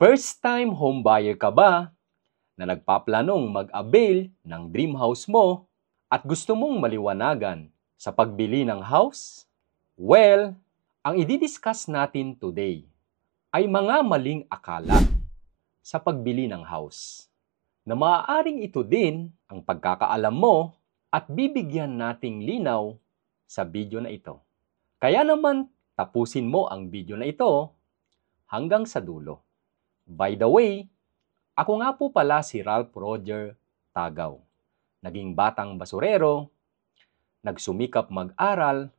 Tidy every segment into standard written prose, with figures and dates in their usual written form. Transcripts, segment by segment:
First-time homebuyer ka ba na nagpaplanong mag-avail ng dream house mo at gusto mong maliwanagan sa pagbili ng house? Well, ang i-discuss natin today ay mga maling akala sa pagbili ng house na maaaring ito din ang pagkakaalam mo at bibigyan nating linaw sa video na ito. Kaya naman tapusin mo ang video na ito hanggang sa dulo. By the way, ako nga po pala si Ralph Roger Tagaw. Naging batang basurero, nagsumikap mag-aral,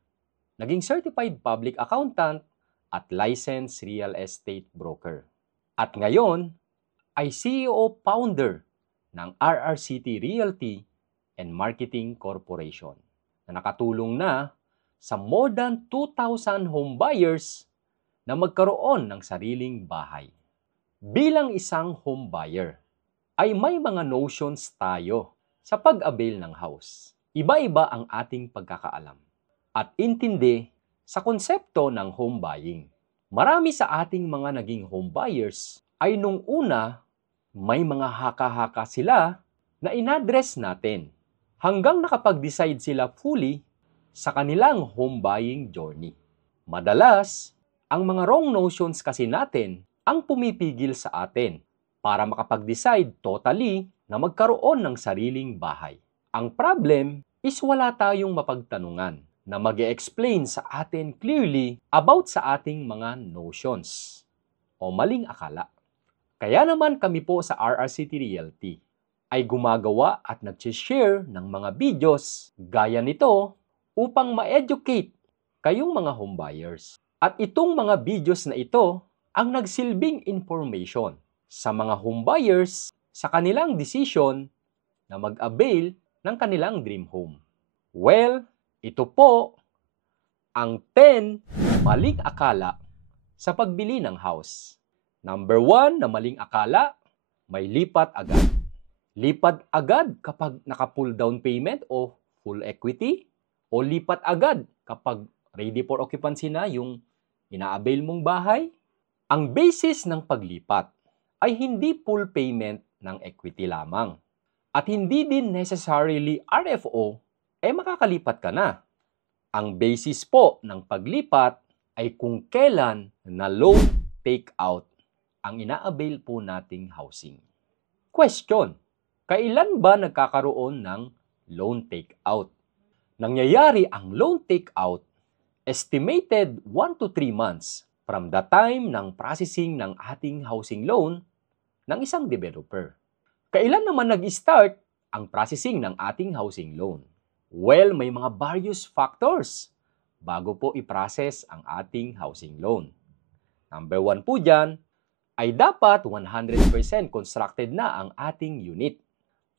naging certified public accountant at licensed real estate broker. At ngayon ay CEO founder ng RRCT Realty and Marketing Corporation na nakatulong na sa more than 2,000 home buyers na magkaroon ng sariling bahay. Bilang isang home buyer, ay may mga notions tayo sa pag-avail ng house. Iba-iba ang ating pagkakaalam at intindi sa konsepto ng home buying. Marami sa ating mga naging home buyers ay nung una, may mga haka-haka sila na inaddress natin hanggang nakapag-decide sila fully sa kanilang home buying journey. Madalas, ang mga wrong notions kasi natin ang pumipigil sa atin para makapag-decide totally na magkaroon ng sariling bahay. Ang problem is wala tayong mapagtanungan na mag-e-explain sa atin clearly about sa ating mga notions o maling akala. Kaya naman kami po sa RRCT Realty ay gumagawa at nag-share ng mga videos gaya nito upang ma-educate kayong mga home buyers. At itong mga videos na ito ang nagsilbing information sa mga home buyers sa kanilang decision na mag-avail ng kanilang dream home. Well, ito po ang 10 maling akala sa pagbili ng house. Number 1 na maling akala, may lipat agad. Lipat agad kapag naka-full down payment o full equity o lipat agad kapag ready for occupancy na yung ina-avail mong bahay. Ang basis ng paglipat ay hindi full payment ng equity lamang. At hindi din necessarily RFO makakalipat ka na. Ang basis po ng paglipat ay kung kailan na loan take-out ang ina-avail po nating housing. Question: kailan ba nagkakaroon ng loan take-out? Nangyayari ang loan take-out estimated 1 to 3 months from the time ng processing ng ating housing loan ng isang developer. Kailan naman nag-start ang processing ng ating housing loan? Well, may mga various factors bago po i-process ang ating housing loan. Number 1 po dyan ay dapat 100% constructed na ang ating unit.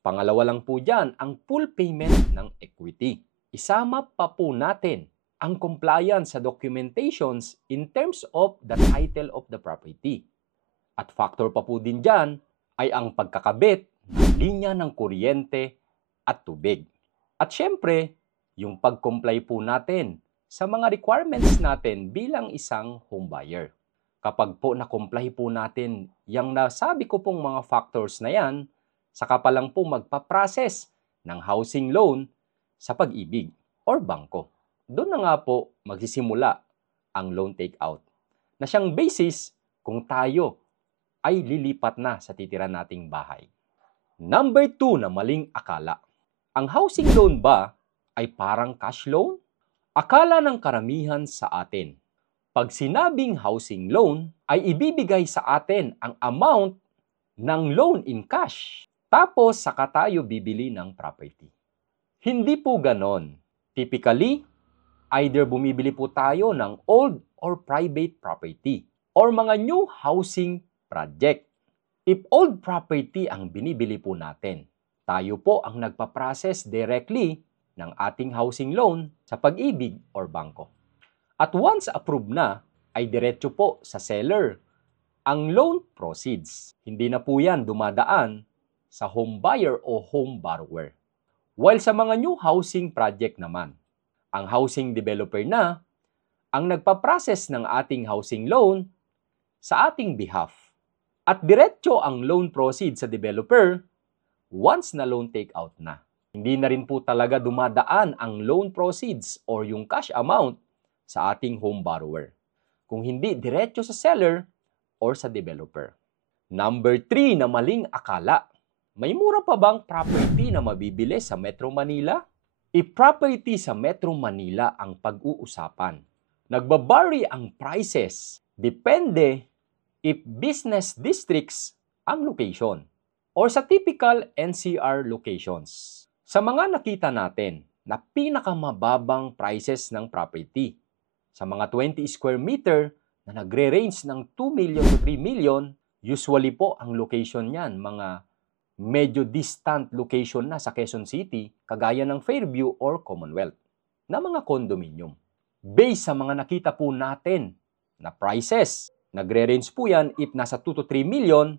Pangalawa lang po dyan ang full payment ng equity. Isama pa po natin ang compliance sa documentations in terms of the title of the property. At factor pa po din dyan ay ang pagkakabit ng linya ng kuryente at tubig. At syempre, yung pag-comply po natin sa mga requirements natin bilang isang home buyer. Kapag po na-comply po natin yung nasabi ko pong mga factors na yan, saka pa lang po magpa-process ng housing loan sa Pag-ibig or bangko. Doon na nga po magsisimula ang loan take-out na siyang basis kung tayo ay lilipat na sa titira nating bahay. Number 2 na maling akala. Ang housing loan ba ay parang cash loan? Akala ng karamihan sa atin, pag sinabing housing loan ay ibibigay sa atin ang amount ng loan in cash. Tapos saka tayo bibili ng property. Hindi po ganon. Typically, either bumibili po tayo ng old or private property or mga new housing project. If old property ang binibili po natin, tayo po ang nagpa-process directly ng ating housing loan sa Pag-ibig or bangko. At once approved na, ay diretso po sa seller ang loan proceeds. Hindi na po yan dumadaan sa home buyer o home borrower. While sa mga new housing project naman, ang housing developer na ang nagpa-process ng ating housing loan sa ating behalf. At diretso ang loan proceeds sa developer once na loan takeout na. Hindi na rin po talaga dumadaan ang loan proceeds or yung cash amount sa ating home borrower. Kung hindi, diretso sa seller or sa developer. Number 3 na maling akala. May mura pa bang property na mabibili sa Metro Manila? I-property sa Metro Manila ang pag-uusapan. Nagbabari ang prices. Depende if business districts ang location or sa typical NCR locations. Sa mga nakita natin na pinakamababang prices ng property, sa mga 20 square meter na nagre-range ng 2 million to 3 million, usually po ang location niyan, mga medyo distant location na sa Quezon City, kagaya ng Fairview or Commonwealth, na mga condominium. Based sa mga nakita po natin na prices, nagre-range po yan if nasa 2 to 3 million,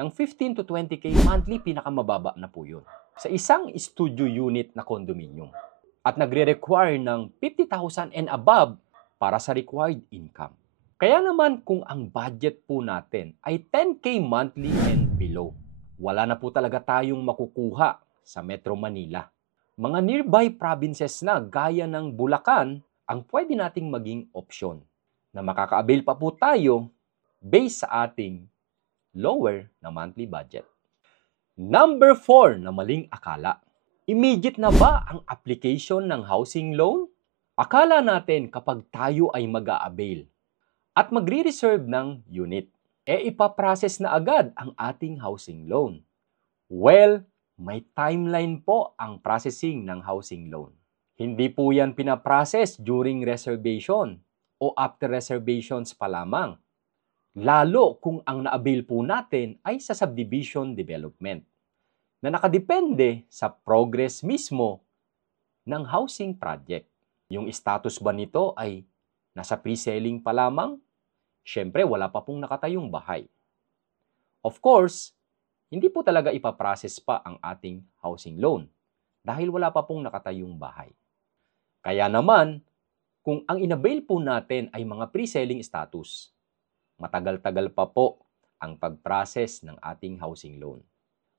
ng 15 to 20k monthly, pinakamababa na po yun. Sa isang studio unit na condominium. At nagre-require ng 50,000 and above para sa required income. Kaya naman kung ang budget po natin ay 10k monthly and below, wala na po talaga tayong makukuha sa Metro Manila. Mga nearby provinces na gaya ng Bulacan ang pwede nating maging opsyon na makaka-avail pa po tayo based sa ating lower na monthly budget. Number 4 na maling akala. Immediate na ba ang application ng housing loan? Akala natin kapag tayo ay mag-a-avail at magre-reserve ng unit, ipaprocess na agad ang ating housing loan. Well, may timeline po ang processing ng housing loan. Hindi po yan pinaprocess during reservation o after reservations pa lamang. Lalo kung ang na-avail po natin ay sa subdivision development na nakadepende sa progress mismo ng housing project. Yung status ba nito ay nasa pre-selling pa lamang? Siyempre, wala pa pong nakatayong bahay. Of course, hindi po talaga ipaprocess pa ang ating housing loan dahil wala pa pong nakatayong bahay. Kaya naman, kung ang inavail po natin ay mga pre-selling status, matagal-tagal pa po ang pag-process ng ating housing loan.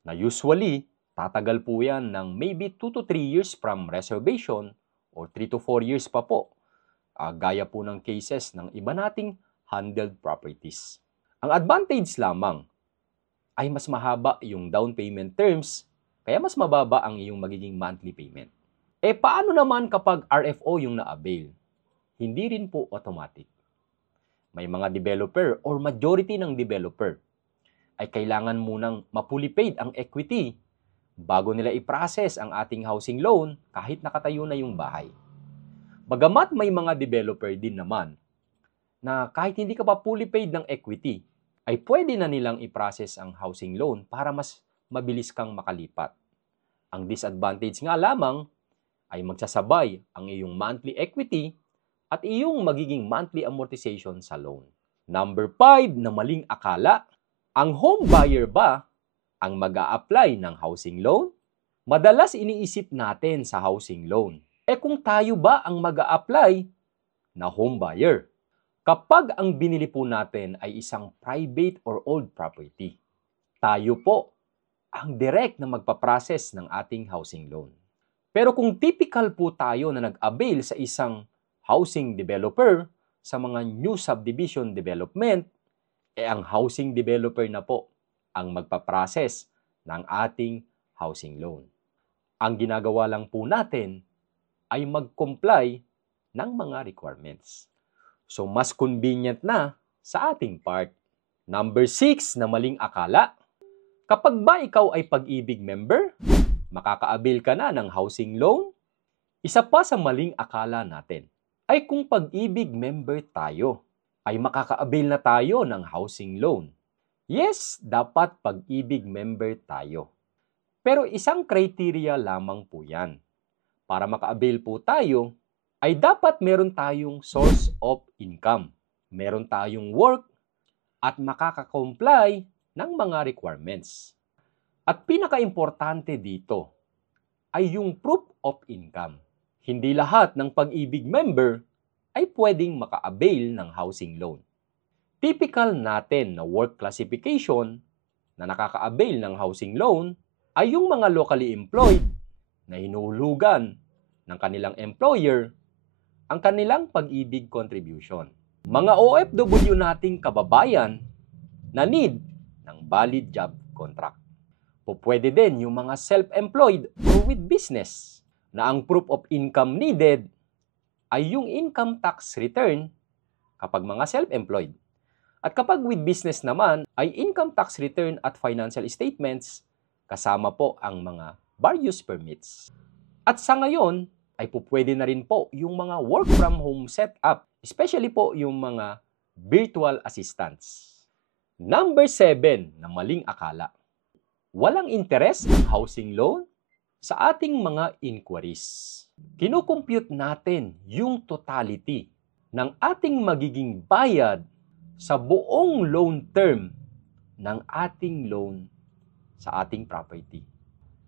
Na usually, tatagal po yan ng maybe 2 to 3 years from reservation or 3 to 4 years pa po. Gaya po ng cases ng iba nating handled properties. Ang advantage lamang ay mas mahaba yung down payment terms, kaya mas mababa ang iyong magiging monthly payment. Paano naman kapag RFO yung na-avail? Hindi rin po automatic. May mga developer or majority ng developer ay kailangan munang ma-fully paid ang equity bago nila i-process ang ating housing loan kahit nakatayo na yung bahay. Bagamat may mga developer din naman na kahit hindi ka pa fully paid ng equity, ay pwede na nilang i-process ang housing loan para mas mabilis kang makalipat. Ang disadvantage nga lamang ay magsasabay ang iyong monthly equity at iyong magiging monthly amortization sa loan. Number 5 na maling akala, ang home buyer ba ang mag-a-apply ng housing loan? Madalas iniisip natin sa housing loan, kung tayo ba ang mag-a-apply na home buyer? Kapag ang binili po natin ay isang private or owned property, tayo po ang direct na magpaprocess ng ating housing loan. Pero kung typical po tayo na nag-avail sa isang housing developer sa mga new subdivision development, ang housing developer na po ang magpaprocess ng ating housing loan. Ang ginagawa lang po natin ay mag-comply ng mga requirements. So, mas convenient na sa ating part. Number 6 na maling akala, kapag ba ikaw ay Pag-ibig member, makaka-avail ka na ng housing loan? Isa pa sa maling akala natin ay kung Pag-ibig member tayo, ay makaka-avail na tayo ng housing loan. Yes, dapat Pag-ibig member tayo. Pero isang criteria lamang po yan. Para maka-avail po tayo, ay dapat meron tayong source of income. Meron tayong work at makaka-comply ng mga requirements. At pinaka-importante dito ay yung proof of income. Hindi lahat ng Pag-ibig member ay pwedeng maka-avail ng housing loan. Typical natin na work classification na nakaka-avail ng housing loan ay yung mga locally employed na hinuhulugan ng kanilang employer ang kanilang pag-ibig contribution. Mga OFW nating kababayan na need ng valid job contract. Pwede din yung mga self-employed or with business na ang proof of income needed ay yung income tax return kapag mga self-employed. At kapag with business naman ay income tax return at financial statements kasama po ang mga various permits. At sa ngayon ay pwede na rin po yung mga work from home setup, especially po yung mga virtual assistants. Number 7 na maling akala. Walang interest ang housing loan sa ating mga inquiries. Kinukompute natin yung totality ng ating magiging bayad sa buong loan term ng ating loan sa ating property.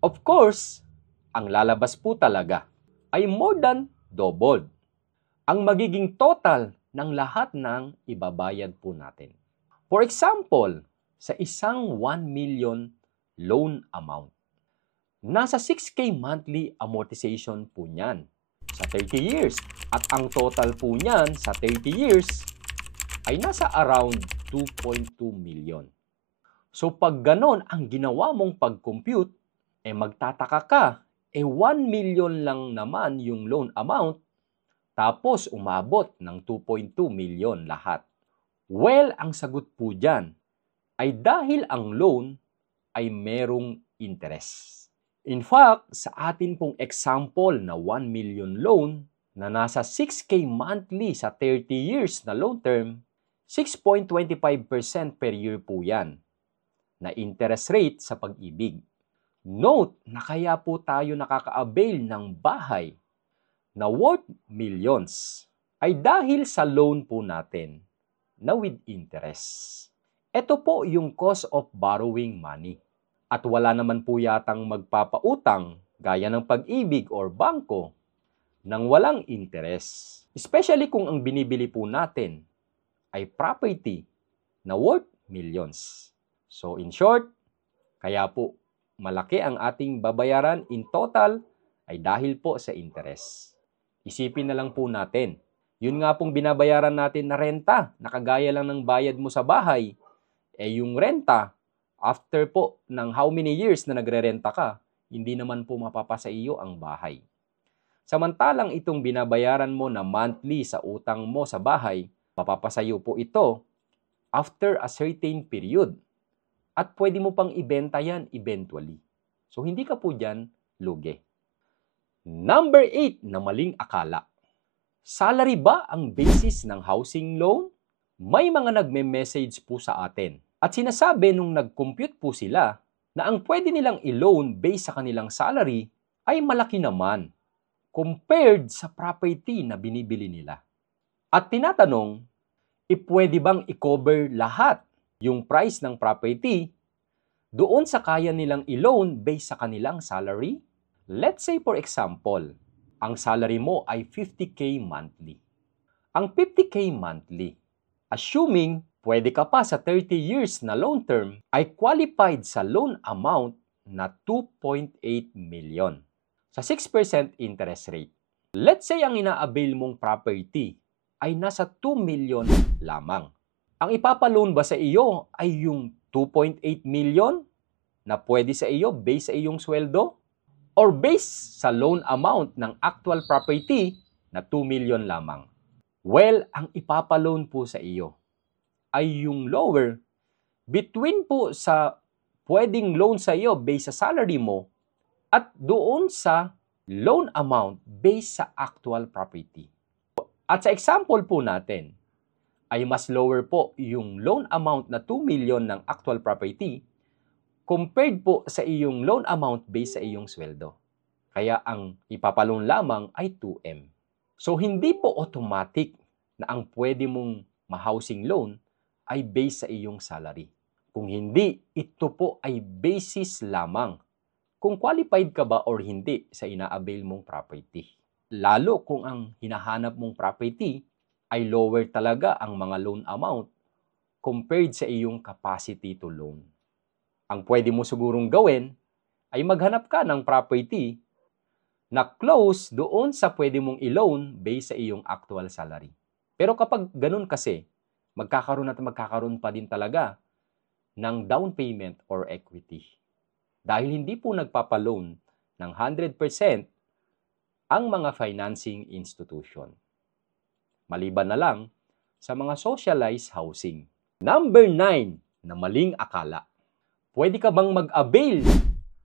Of course, ang lalabas po talaga ay more than doubled ang magiging total ng lahat ng ibabayad po natin. For example, sa isang 1 million loan amount, nasa 6K monthly amortization po niyan sa 30 years. At ang total po niyan sa 30 years ay nasa around 2.2 million. So pag ganon ang ginawa mong pag-compute, magtataka ka, 1 million lang naman yung loan amount, tapos umabot ng 2.2 million lahat. Well, ang sagot po dyan ay dahil ang loan ay merong interest. In fact, sa atin pong example na 1 million loan na nasa 6K monthly sa 30 years na loan term, 6.25% per year po yan na interest rate sa pag-ibig. Note na kaya po tayo nakaka-avail ng bahay na worth millions ay dahil sa loan po natin na with interest. Ito po yung cost of borrowing money. At wala naman po yatang magpapautang gaya ng pag-ibig or bangko nang walang interest. Especially kung ang binibili po natin ay property na worth millions. So in short, kaya po malaki ang ating babayaran in total ay dahil po sa interest. Isipin na lang po natin, yun nga pong binabayaran natin na renta, nakagaya lang ng bayad mo sa bahay, yung renta, after po ng how many years na nagre-renta ka, hindi naman po mapapasa iyo ang bahay. Samantalang itong binabayaran mo na monthly sa utang mo sa bahay, mapapasayo po ito after a certain period. At pwede mo pang ibenta yan eventually. So, hindi ka po dyan lugi. Number 8 na maling akala. Salary ba ang basis ng housing loan? May mga nagme-message po sa atin. At sinasabi nung nag-compute po sila na ang pwede nilang i-loan based sa kanilang salary ay malaki naman compared sa property na binibili nila. At tinatanong, pwede bang i-cover lahat yung price ng property doon sa kaya nilang i-loan based sa kanilang salary? Let's say for example, ang salary mo ay 50K monthly. Ang 50K monthly, assuming pwede ka pa sa 30 years na loan term, ay qualified sa loan amount na 2.8 million sa 6% interest rate. Let's say ang ina-avail mong property ay nasa 2 million lamang. Ang ipapaloan ba sa iyo ay yung 2.8 million na pwede sa iyo based sa iyong sweldo? Or based sa loan amount ng actual property na 2 million lamang? Well, ang ipapaloan po sa iyo ay yung lower between po sa pwedeng loan sa iyo based sa salary mo at doon sa loan amount based sa actual property. At sa example po natin, ay mas lower po yung loan amount na 2 million ng actual property compared po sa iyong loan amount based sa iyong sweldo. Kaya ang ipapaloan lamang ay 2M. So hindi po automatic na ang pwede mong ma-housing loan ay based sa iyong salary. Kung hindi, ito po ay basis lamang kung qualified ka ba or hindi sa ina-avail mong property. Lalo kung ang hinahanap mong property ay lower talaga ang mga loan amount compared sa iyong capacity to loan. Ang pwede mo sigurong gawin ay maghanap ka ng property na close doon sa pwede mong i-loan based sa iyong actual salary. Pero kapag ganun kasi, magkakaroon pa din talaga ng down payment or equity. Dahil hindi po nagpapaloan ng 100% ang mga financing institution. Maliban na lang sa mga socialized housing. Number 9 na maling akala. Pwede ka bang mag-avail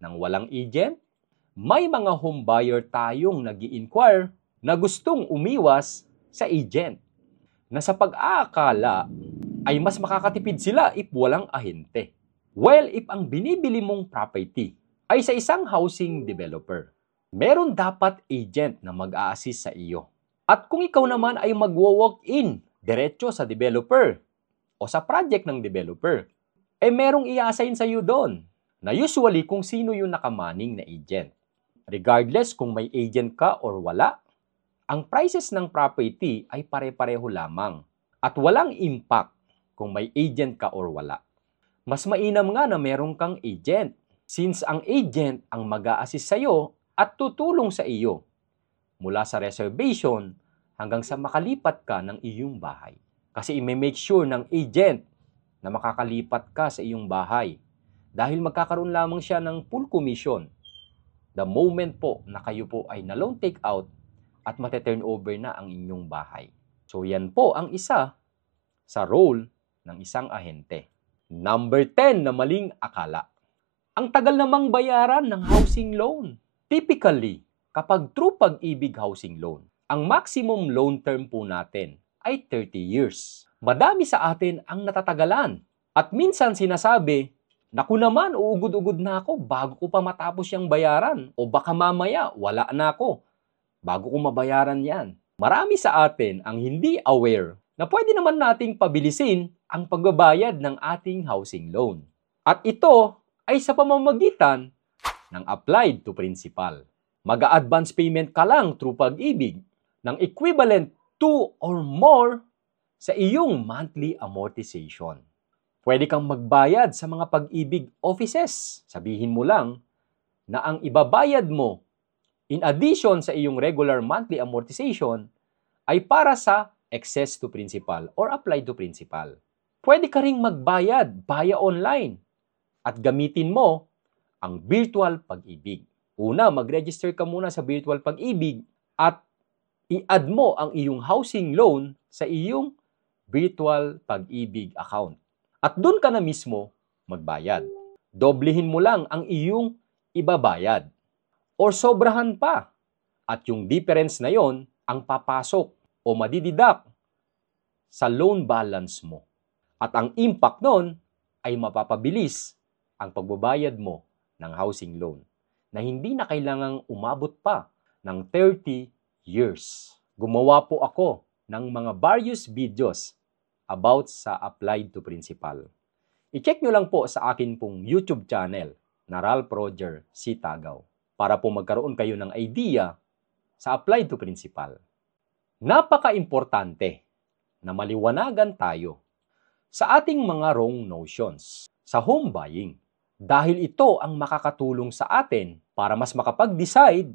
ng walang agent? May mga home buyer tayong nag-i-inquire na gustong umiwas sa agent, na sa pag-aakala ay mas makakatipid sila if walang ahente. Well, if ang binibili mong property ay sa isang housing developer, meron dapat agent na mag-a-assist sa iyo. At kung ikaw naman ay mag-walk-in diretso sa developer o sa project ng developer, merong i-assign sa iyo doon, na usually kung sino yung nakamaning na agent. Regardless kung may agent ka or wala, ang prices ng property ay pare-pareho lamang at walang impact kung may agent ka or wala. Mas mainam nga na meron kang agent, since ang agent ang mag-a-assist sa iyo at tutulong sa iyo mula sa reservation hanggang sa makalipat ka ng iyong bahay. Kasi i-make sure ng agent na makakalipat ka sa iyong bahay dahil magkakaroon lamang siya ng full commission the moment po na kayo po ay na-loan take out at mate-turn over na ang inyong bahay. So yan po ang isa sa role ng isang ahente. Number 10 na maling akala. Ang tagal namang bayaran ng housing loan. Typically, kapag true Pag-ibig housing loan, ang maximum loan term po natin ay 30 years. Madami sa atin ang natatagalan. At minsan sinasabi, naku naman, uugod-ugod na ako bago ko pa matapos yung bayaran. O baka mamaya, wala na ako bago ko mabayaran yan. Marami sa atin ang hindi aware na pwede naman nating pabilisin ang pagbabayad ng ating housing loan. At ito ay sa pamamagitan ng applied to principal. Mag-a-advance payment ka lang through Pag-ibig ng equivalent to or more sa iyong monthly amortization. Pwede kang magbayad sa mga Pag-ibig offices. Sabihin mo lang na ang ibabayad mo in addition sa iyong regular monthly amortization ay para sa excess to principal or applied to principal. Pwede ka ring magbayad via online at gamitin mo ang virtual Pag-ibig. Una, mag-register ka muna sa virtual Pag-ibig at i-add mo ang iyong housing loan sa iyong virtual Pag-ibig account. At doon ka na mismo magbayad. Doblehin mo lang ang iyong ibabayad or sobrahan pa. At yung difference na yon ang papasok o madididak sa loan balance mo. At ang impact nun ay mapapabilis ang pagbabayad mo ng housing loan na hindi na kailangang umabot pa ng 30 years. Gumawa po ako ng mga various videos about sa applied to principal. I-check nyo lang po sa akin pong YouTube channel na Ralph Roger C. Tagaw para po magkaroon kayo ng idea sa applied to principal. Napaka-importante na maliwanagan tayo sa ating mga wrong notions sa home buying dahil ito ang makakatulong sa atin para mas makapag-decide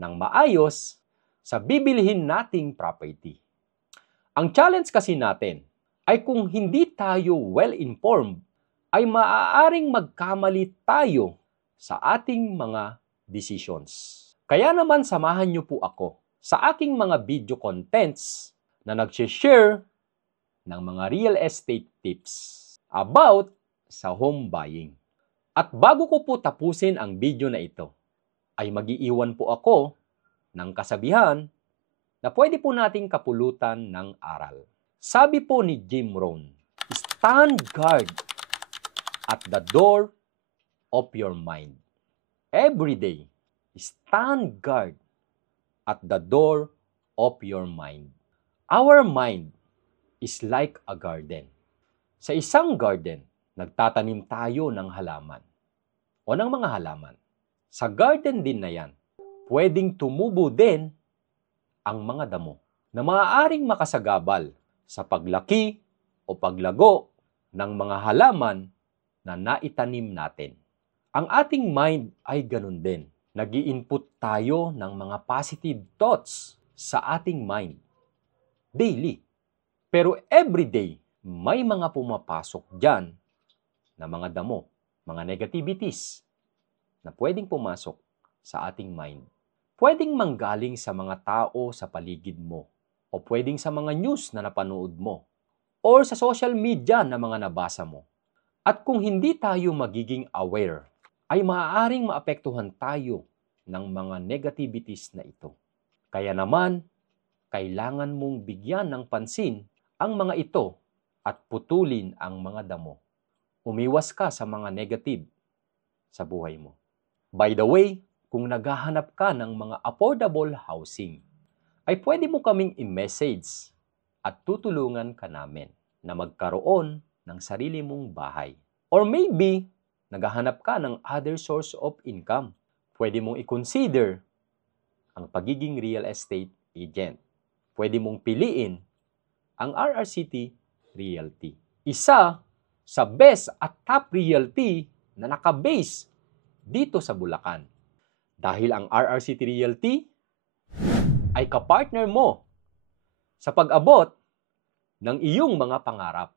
ng maayos sa bibilhin nating property. Ang challenge kasi natin ay kung hindi tayo well-informed, ay maaaring magkamali tayo sa ating mga decisions. Kaya naman samahan niyo po ako sa aking mga video contents na nag-share ng mga real estate tips about sa home buying. At bago ko po tapusin ang video na ito, ay mag-iiwan po ako ng kasabihan na pwede po nating kapulutan ng aral. Sabi po ni Jim Rohn, stand guard at the door of your mind. Every day, stand guard at the door of your mind. Our mind is like a garden. Sa isang garden, nagtatanim tayo ng halaman o ng mga halaman. Sa garden din na yan, pwedeng tumubo din ang mga damo na maaaring makasagabal sa paglaki o paglago ng mga halaman na naitanim natin. Ang ating mind ay ganun din. Nag-i-input tayo ng mga positive thoughts sa ating mind daily. Pero everyday, may mga pumapasok dyan na mga damo, mga negativities na pwedeng pumasok sa ating mind. Pwedeng manggaling sa mga tao sa paligid mo o pwedeng sa mga news na napanood mo or sa social media na mga nabasa mo. At kung hindi tayo magiging aware, ay maaaring maapektuhan tayo ng mga negativities na ito. Kaya naman, kailangan mong bigyan ng pansin ang mga ito at putulin ang mga damo. Umiwas ka sa mga negative sa buhay mo. By the way, kung naghahanap ka ng mga affordable housing, ay pwede mo kaming i-message at tutulungan ka namin na magkaroon ng sarili mong bahay. Or maybe, naghahanap ka ng other source of income. Pwede mong i-consider ang pagiging real estate agent. Pwede mong piliin ang RRCT Realty. Isa sa best at top realty na nakabase dito sa Bulacan. Dahil ang RRCT Realty ay kapartner mo sa pag-abot ng iyong mga pangarap.